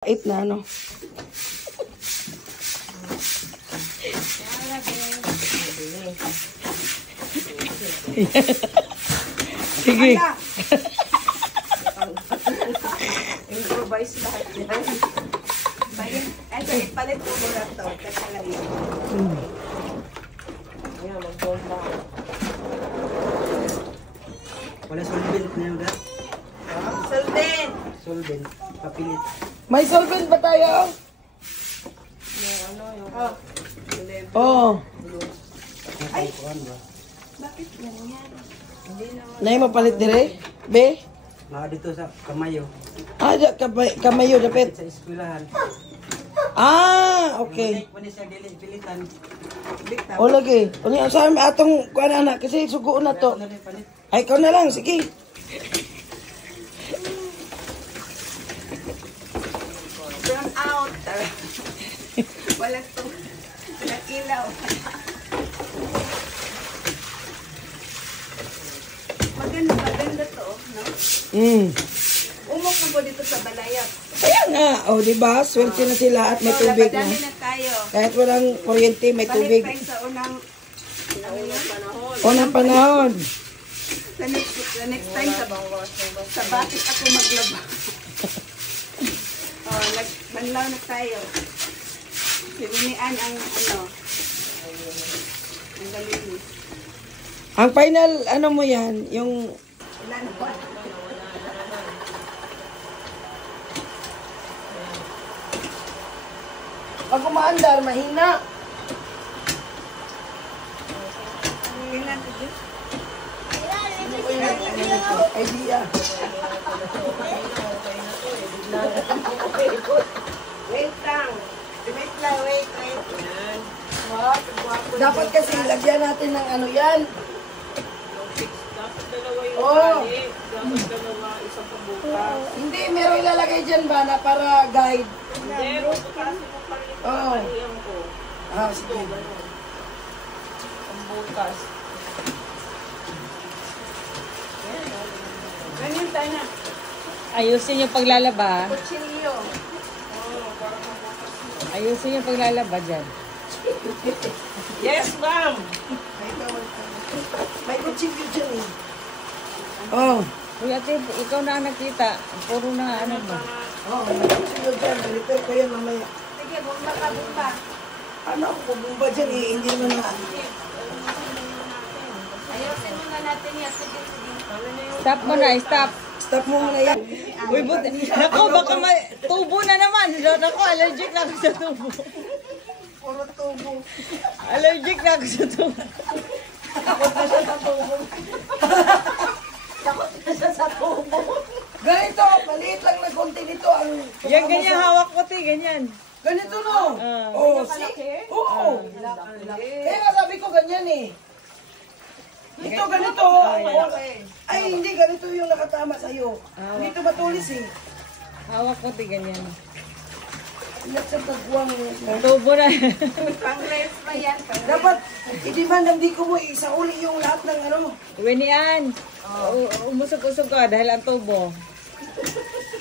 Eight na ano. Sige. Improvise lahat yan. Ito, ipalit ko muna ito. Kasi lang yun. Ayan, mag-bomba. Wala solvent na yun, da? Solvent! Solvent. Papilit. May solvent ba tayo? Yung ano, yung... Oh. Ay! Bakit ganyan? Hindi naman. Nay mapalit dire? Be? Mga dito sa Kamayo. Kamayo dapat. Sa eskwelahan. Ah, okay. Wala siya pilitan. O lagi. Unya sa atong kuan anak kasi sugo na to. Ano rin palit? Ay ikaw na lang, sige. From out. Walang to. Walang ilaw. Maganda to, no? Umok na po dito sa balayat. Kaya nga, oh, di ba? Swerte na sila at may tubig na. Labadali na tayo. Kahit walang kuryente, may tubig. Balik tayo sa unang panahon. Unang panahon. Sa next time, sa bakit ako maglaba. Oh, nagbanlaw na tayo. Pininian ang ano. Ang galinis. Ang final, ano mo yan? Yung... Ilan ba? Pag umaandar, mahina. Ilan ba dito? Idea. Wait lang. Wait lang, wait. Dapat kasi lagyan natin ng ano yan. Dapat dalawa yung Oh. tali. Dapat dalawa, isang pabukas. Hindi, meron ilalagay dyan ba na para guide. Hindi, bukasin mo pa rin. Oo. Ayan ko. Ah, sige. Ang bukas. Ganyan tayo na. Ayusin yung paglalaba. Kutsilyo. Ayusin yung paglalaba dyan. Yes, ma'am! May kutsilyo dyan eh. Oh. Kuya Tip, ikaw na ang nakita. Puro na ano ba? Oh, may kutsilyo dyan. Repair ko yan mamaya. Sige, bumba ka, bumba. Ano ako bumba dyan eh. Hindi naman na. Ayusin muna natin yan. Sige, sige. Stop mo na, stop. Stop mo muna yan. Uy, buti. Naku, baka may tubo na naman. Naku, allergic na ako sa tubo. Puro tubo. Allergic na ako sa tubo. Takot na siya sa tubo. Takot na siya sa tubo. Ganito, maliit lang na konti nito. Ang Yan, ganyan hawak ko, te, ganyan. ganito no. Oh, see? Oo. Kaya nga sabi ko ganyan eh. Ito ganito. Ay, hindi ganito yung nakatama sa'yo. Dito matulis eh. Hawak ko, te, ganyan. Ilat sa tagwang. Tubo na. Pang-rest pa yan. Dapat, i-demand ang di ko mo isa uli yung lahat ng ano. Winian. Umusog-usog ka dahil ang tubo.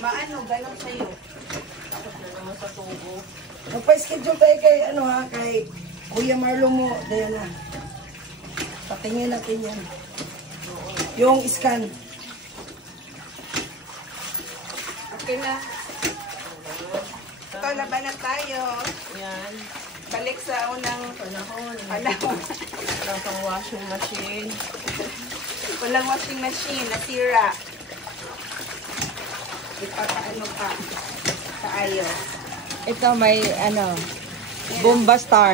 Maano, galang sa'yo. Magpa-schedule tayo kay, ano ha, kay Kuya Marlon mo, Diana. Patingin natin yan. Yung scan. Okay na. Ito, laban na tayo. Yan. Balik sa unang panahon. Walang pang washing machine. Walang washing machine, nasira. Ipakaano pa. Kaayos. Ito may, ano, Bomba Star.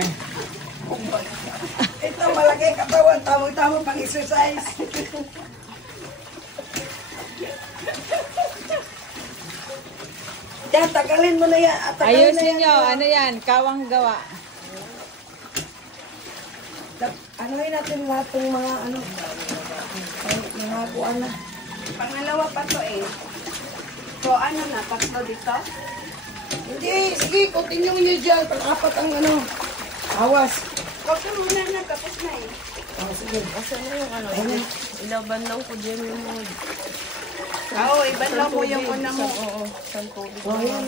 Ito, malaki katawan. Tama-tama pang exercise. Yan, tagalin mo na yan. Tagalin Ayusin na nyo, ano yan, kawang gawa. Anuhin natin lahat ng mga ano. Mga kuwan na. Pangalawa pa to eh. So ano na, tatlo dito? Hindi, sige, continue nyo dyan. Pang-apat ang ano. Awas. Huwag ka muna na, tapos na eh. Oh, sige. Asan na yung ano? Ilaban lang ko dyan yung mood. Oo, iba lang po yung una mo. Oo, isang tubig. Oh, yan.